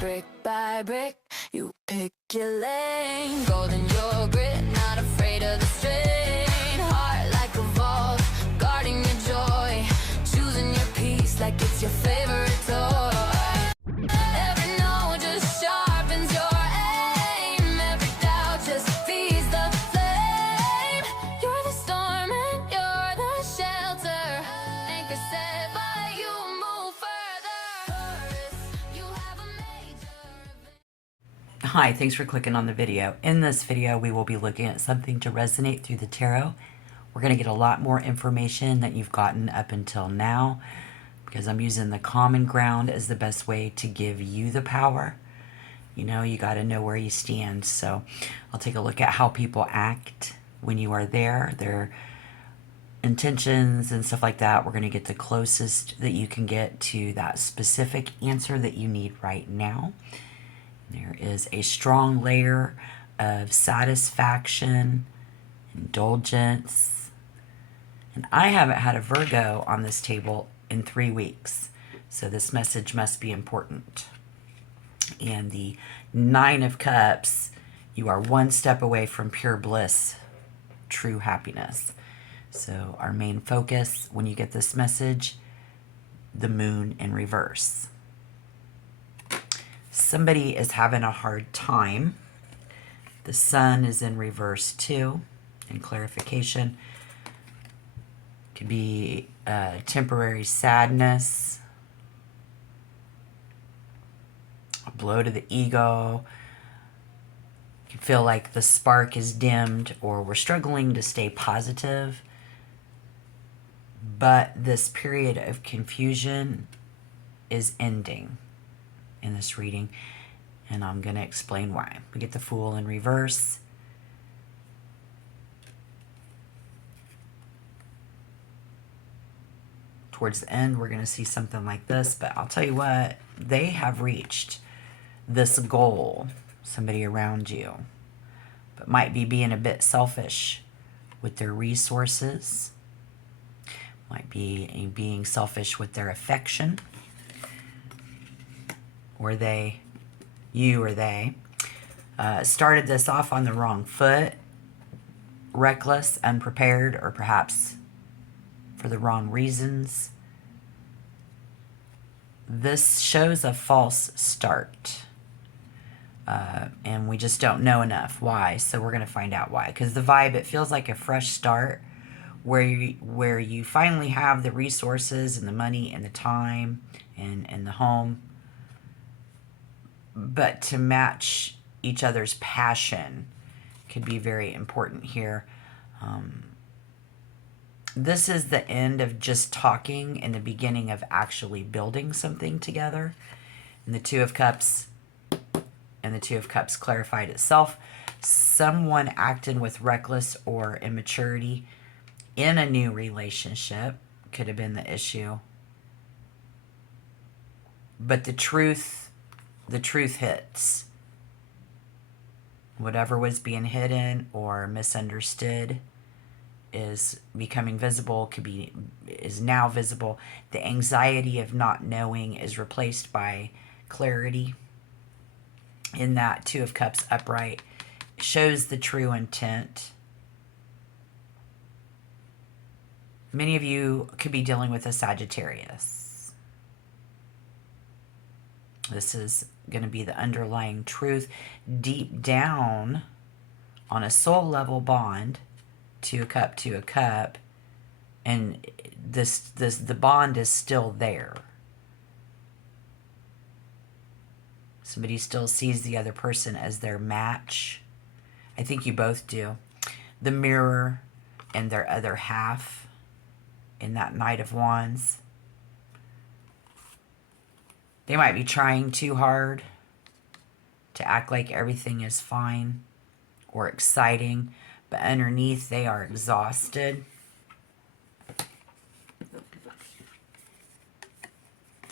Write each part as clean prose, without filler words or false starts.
Brick by brick, you pick your lane. Golden yogurt, not afraid of the strain. Heart like a vault, guarding your joy. Choosing your peace like it's your favorite toy. Every no just sharpens your aim. Every doubt just feeds the flame. You're the storm and you're the shelter. Anchor set by you, move further. You have a major event. Hi, thanks for clicking on the video. In this video, we will be looking at something to resonate through the tarot. We're going to get a lot more information than you've gotten up until now, because I'm using the common ground as the best way to give you the power. You know, you got to know where you stand. So I'll take a look at how people act when you are there, their intentions and stuff like that. We're going to get the closest that you can get to that specific answer that you need right now. There is a strong layer of satisfaction, indulgence, and I haven't had a Virgo on this table in 3 weeks, so this message must be important. And the 9 of Cups, you are one step away from pure bliss, true happiness. So our main focus when you get this message, the moon in reverse. Somebody is having a hard time. The sun is in reverse too, in clarification. Could be temporary sadness, a blow to the ego. You can feel like the spark is dimmed, or we're struggling to stay positive. But this period of confusion is ending in this reading, and I'm going to explain why. We get the Fool in reverse. Towards the end, we're going to see something like this, but I'll tell you what, they have reached this goal, somebody around you, but might be being a bit selfish with their resources, might be being selfish with their affection, or you or they, started this off on the wrong foot, reckless, unprepared, or perhaps for the wrong reasons. This shows a false start. And we just don't know enough why. So we're going to find out why. Because the vibe, it feels like a fresh start where you finally have the resources and the money and the time and the home. But to match each other's passion could be very important here. This is the end of just talking and the beginning of actually building something together. And the Two of Cups and the Two of Cups clarified itself. Someone acting with reckless or immaturity in a new relationship could have been the issue. But the truth hits. Whatever was being hidden or misunderstood is becoming visible, is now visible. The anxiety of not knowing is replaced by clarity. In that Two of Cups upright shows the true intent. Many of you could be dealing with a Sagittarius. This is going to be the underlying truth deep down on a soul level bond. Two a cup, and the bond is still there. Somebody still sees the other person as their match. I think you both do. The Mirror and their other half in that Knight of Wands. They might be trying too hard to act like everything is fine or exciting, but underneath they are exhausted.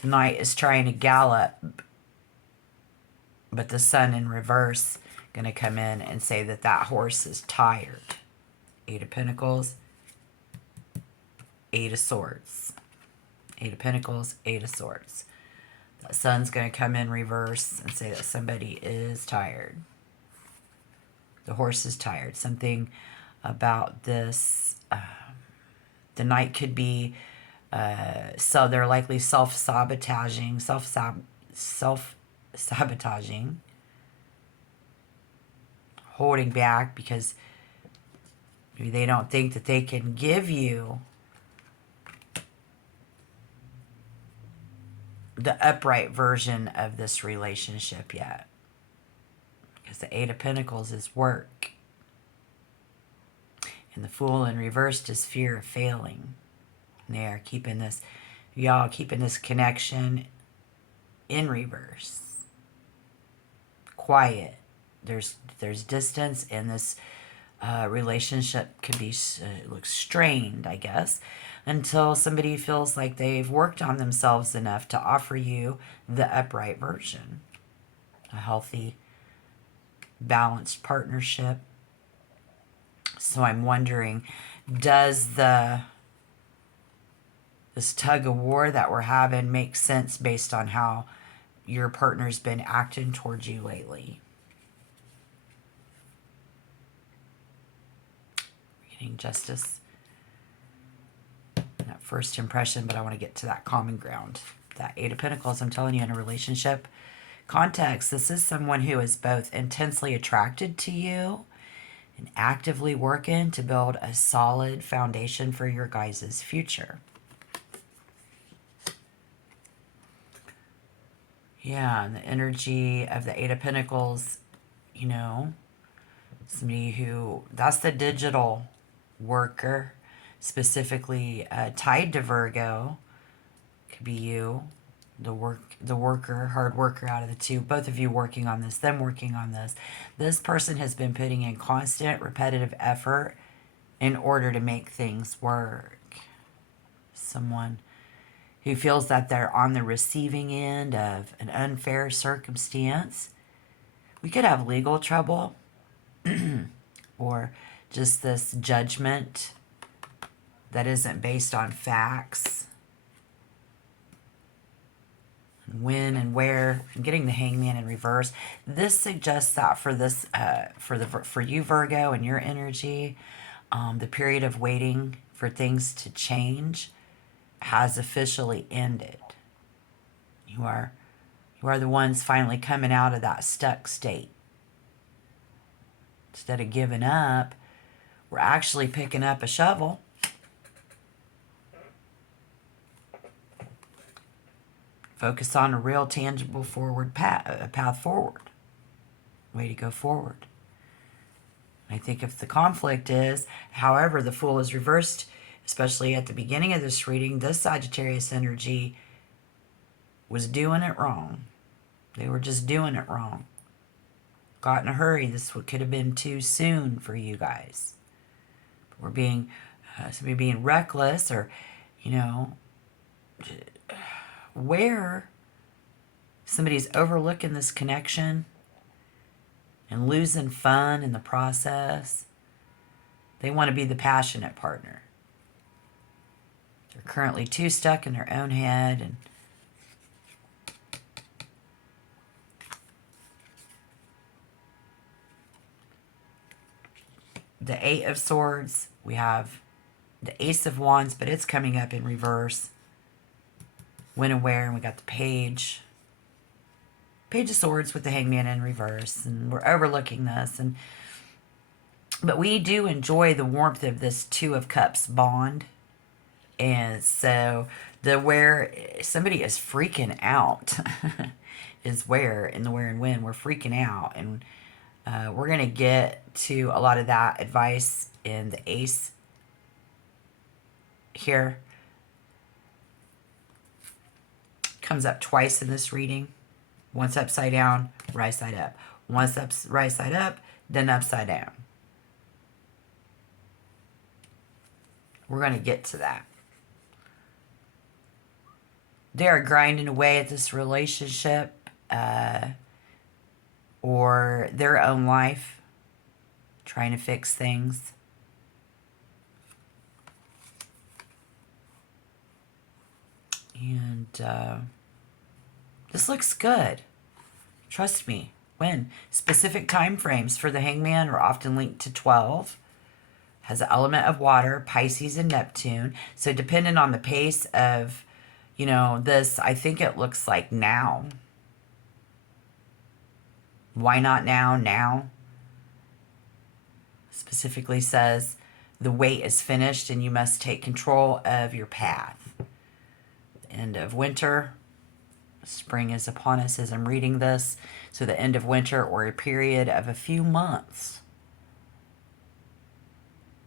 The Knight is trying to gallop, but the Sun in reverse going to come in and say that that horse is tired. 8 of Pentacles, 8 of Swords. 8 of Pentacles, 8 of Swords. Sun's going to come in reverse and say that somebody is tired. The horse is tired. Something about this. The Knight could be, so they're likely self-sabotaging, self-sabotaging, holding back because maybe they don't think that they can give you the upright version of this relationship yet. Because the Eight of Pentacles is work. And the Fool in reversed is fear of failing. And they are keeping this, y'all keeping this connection in reverse. Quiet. There's distance, and this relationship could be looks strained, I guess, until somebody feels like they've worked on themselves enough to offer you the upright version. A healthy, balanced partnership. So I'm wondering, does this tug of war that we're having make sense based on how your partner's been acting towards you lately? Getting justice. That first impression, but I want to get to that common ground. That Eight of Pentacles, I'm telling you, in a relationship context, this is someone who is both intensely attracted to you and actively working to build a solid foundation for your guys' future. Yeah, and the energy of the Eight of Pentacles, you know, somebody who, that's the digital worker, specifically tied to Virgo. Could be you, the worker, hard worker out of the two. Both of you working on this, them working on this. This person has been putting in constant, repetitive effort in order to make things work. Someone who feels that they're on the receiving end of an unfair circumstance. We could have legal trouble or just this judgment that isn't based on facts. When and where. I'm getting the Hangman in reverse. This suggests that for this, for you Virgo and your energy, the period of waiting for things to change has officially ended. You are the ones finally coming out of that stuck state. Instead of giving up, we're actually picking up a shovel. Focus on a real tangible forward path forward. Way to go forward. I think if the conflict is, however, the Fool is reversed, especially at the beginning of this reading, this Sagittarius energy was doing it wrong. They were just doing it wrong. Got in a hurry. This could have been too soon for you guys. We're being, somebody being reckless, or, you know, where somebody's overlooking this connection and losing fun in the process. They want to be the passionate partner. They're currently too stuck in their own head, and the Eight of Swords, we have the Ace of Wands, but it's coming up in reverse. When and where, and we got the Page of Swords with the Hangman in reverse, and we're overlooking this, but we do enjoy the warmth of this Two of Cups bond. And so where somebody is freaking out is where, in the where and when, we're freaking out, and we're going to get to a lot of that advice in the Ace here. Comes up twice in this reading. Once upside down, right side up. Once right side up, then upside down. We're going to get to that. They're grinding away at this relationship or their own life, trying to fix things. And This looks good. Trust me. When specific time frames for the Hangman are often linked to 12. Has an element of water, Pisces and Neptune. So depending on the pace of, this, I think it looks like now. Why not now? Now. Specifically says the wait is finished and you must take control of your path. End of winter. Spring is upon us as I'm reading this. So the end of winter or a period of a few months.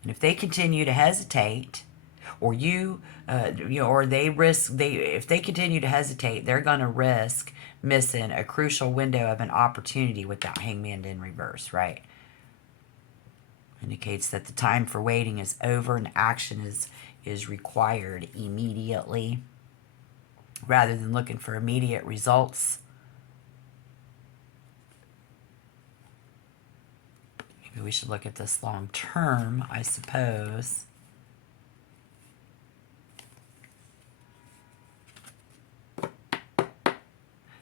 And if they continue to hesitate, or if they continue to hesitate, they're going to risk missing a crucial window of an opportunity with that Hangman in reverse, right? Indicates that the time for waiting is over and action is required immediately, rather than looking for immediate results. Maybe we should look at this long term, I suppose.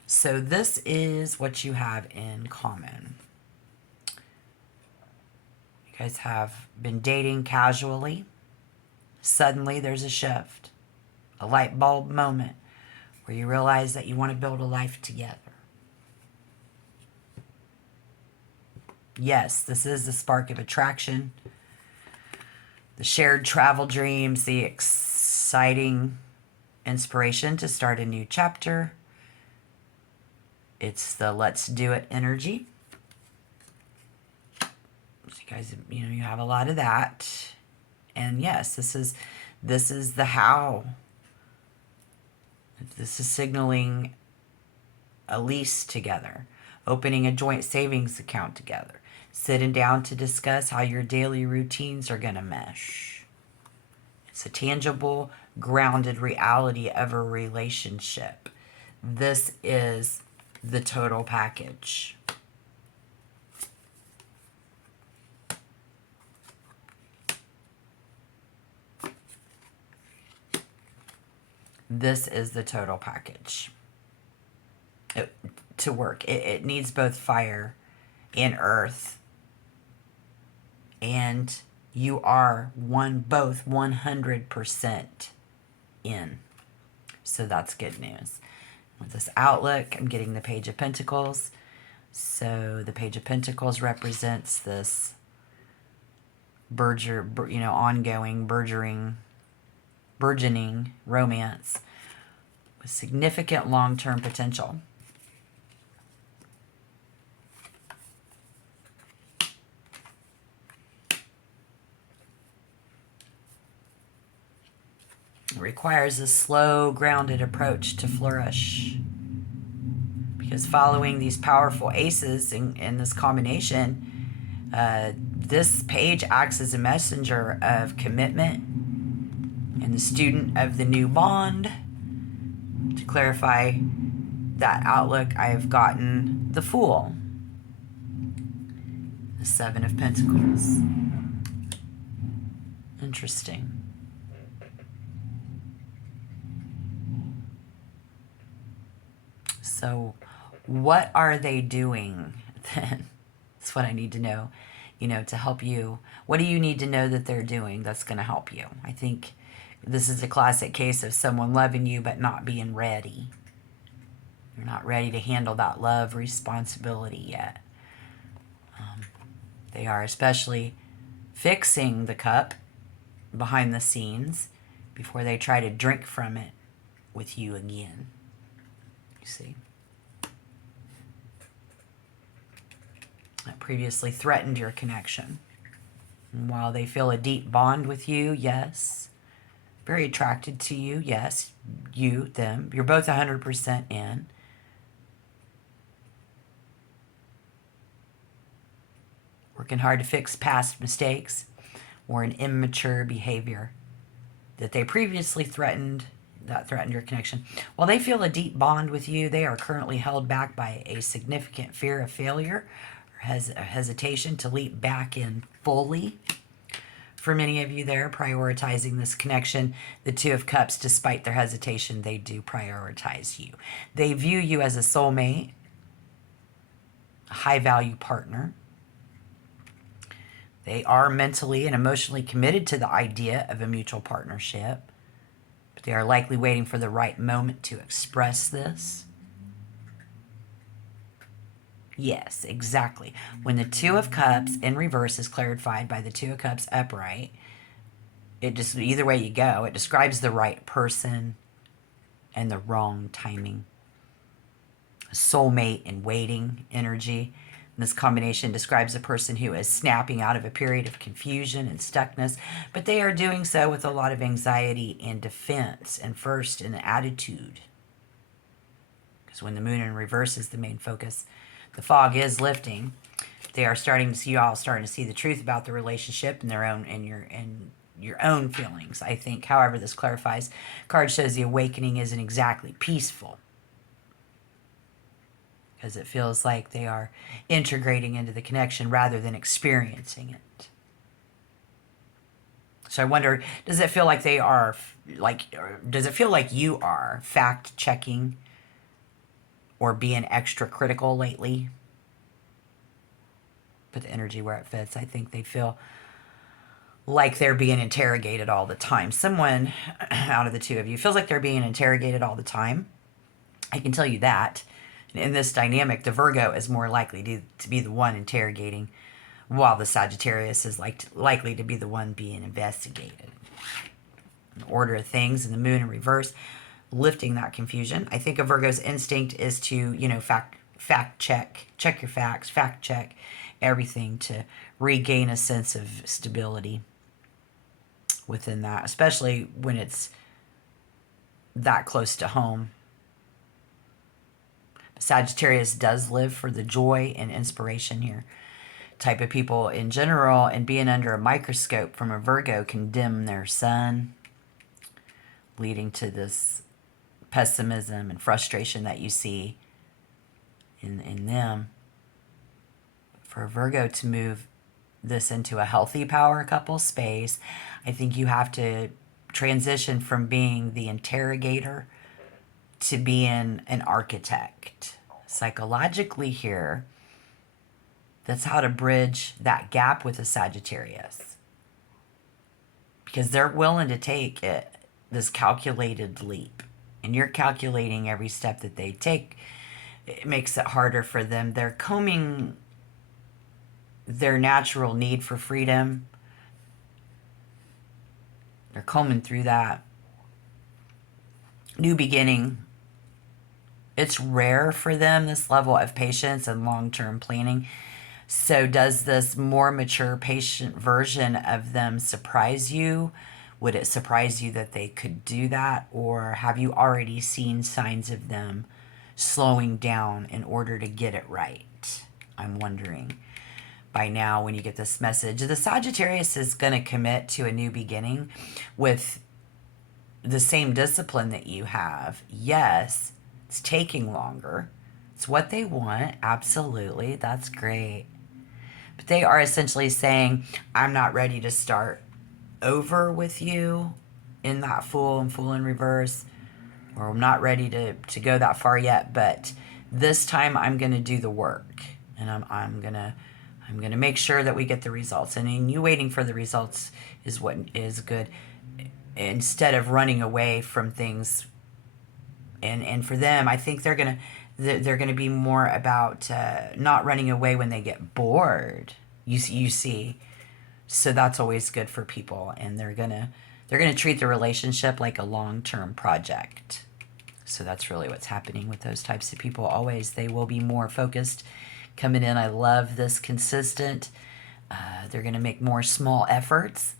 So this is what you have in common. You guys have been dating casually. Suddenly there's a shift, a light bulb moment where you realize that you want to build a life together. Yes, this is the spark of attraction, the shared travel dreams, the exciting inspiration to start a new chapter. It's the let's do it energy. So you guys, you have a lot of that. And yes, this is the how. This is signaling a lease together, opening a joint savings account together, sitting down to discuss how your daily routines are going to mesh. It's a tangible, grounded reality of a relationship. This is the total package. This is the total package. To work. It needs both fire and earth. And you are both 100% in. So that's good news. With this outlook, I'm getting the Page of Pentacles. So the Page of Pentacles represents this ongoing, burgeoning romance with significant long-term potential. It requires a slow, grounded approach to flourish. Because following these powerful aces in this combination, this page acts as a messenger of commitment and the student of the new bond. To clarify that outlook, I have gotten the Fool, the Seven of Pentacles. Interesting. So what are they doing then? That's what I need to know, to help you. What do you need to know that they're doing that's going to help you? I think this is a classic case of someone loving you but not being ready. You're not ready to handle that love responsibility yet. They are especially fixing the cup behind the scenes before they try to drink from it with you again. You see? That previously threatened your connection. And while they feel a deep bond with you, yes. Very attracted to you, yes. You, them. You're both 100% in. Working hard to fix past mistakes or an immature behavior that they previously threatened your connection. While they feel a deep bond with you, they are currently held back by a significant fear of failure or hesitation to leap back in fully. for many of you there, prioritizing this connection. The Two of Cups, despite their hesitation, they do prioritize you. They view you as a soulmate, a high-value partner. They are mentally and emotionally committed to the idea of a mutual partnership, but they are likely waiting for the right moment to express this. Yes, exactly. When the Two of Cups in reverse is clarified by the Two of Cups upright, it just, either way you go, it describes the right person and the wrong timing. Soulmate and waiting energy. This combination describes a person who is snapping out of a period of confusion and stuckness, but they are doing so with a lot of anxiety and defense and first an attitude. Because when the moon in reverse is the main focus, the fog is lifting. They are starting to see, you all starting to see the truth about the relationship and their own and your own feelings. I think, however, this clarifies. Card shows the awakening isn't exactly peaceful, because it feels like they are integrating into the connection rather than experiencing it. So I wonder, does it feel like they are, does it feel like you are fact checking or being extra critical lately? Put the energy where it fits. I think they feel like they're being interrogated all the time. Someone out of the two of you feels like they're being interrogated all the time. I can tell you that. In this dynamic, the Virgo is more likely to be the one interrogating, while the Sagittarius is likely to be the one being investigated. In order of things, in the moon in reverse, lifting that confusion. I think a Virgo's instinct is to, fact check your facts, fact check everything to regain a sense of stability within that, especially when it's that close to home. Sagittarius does live for the joy and inspiration here. Type of people in general, and being under a microscope from a Virgo can dim their sun, leading to this pessimism and frustration that you see in them. For a Virgo to move this into a healthy power couple space, I think you have to transition from being the interrogator to being an architect. Psychologically here, that's how to bridge that gap with a Sagittarius. Because they're willing to take this calculated leap. And you're calculating every step that they take. It makes it harder for them. They're combing their natural need for freedom. They're combing through that. New beginning. It's rare for them, this level of patience and long-term planning. So does this more mature, patient version of them surprise you? Would it surprise you that they could do that? Or have you already seen signs of them slowing down in order to get it right? I'm wondering. By now, when you get this message, the Sagittarius is going to commit to a new beginning with the same discipline that you have. Yes, it's taking longer. It's what they want. Absolutely. That's great. But they are essentially saying, I'm not ready to start over with you in that Fool and Fool in reverse, or I'm not ready to go that far yet, but this time I'm going to do the work, and I'm going to make sure that we get the results. And in you waiting for the results is what is good, instead of running away from things. And for them, I think they're gonna be more about not running away when they get bored. You see, so that's always good for people, and they're gonna treat the relationship like a long-term project. So that's really what's happening with those types of people. Always, they will be more focused coming in. I love this consistent. They're gonna make more small efforts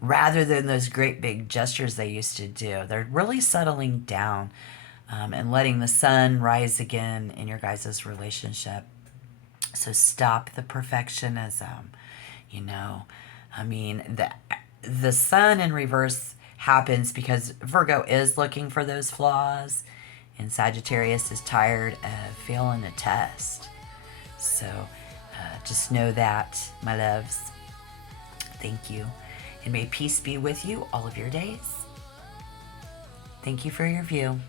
rather than those great big gestures they used to do. They're really settling down. And letting the sun rise again in your guys' relationship. So stop the perfectionism, I mean, the sun in reverse happens because Virgo is looking for those flaws, and Sagittarius is tired of failing a test. So just know that, my loves. Thank you. and may peace be with you all of your days. Thank you for your view.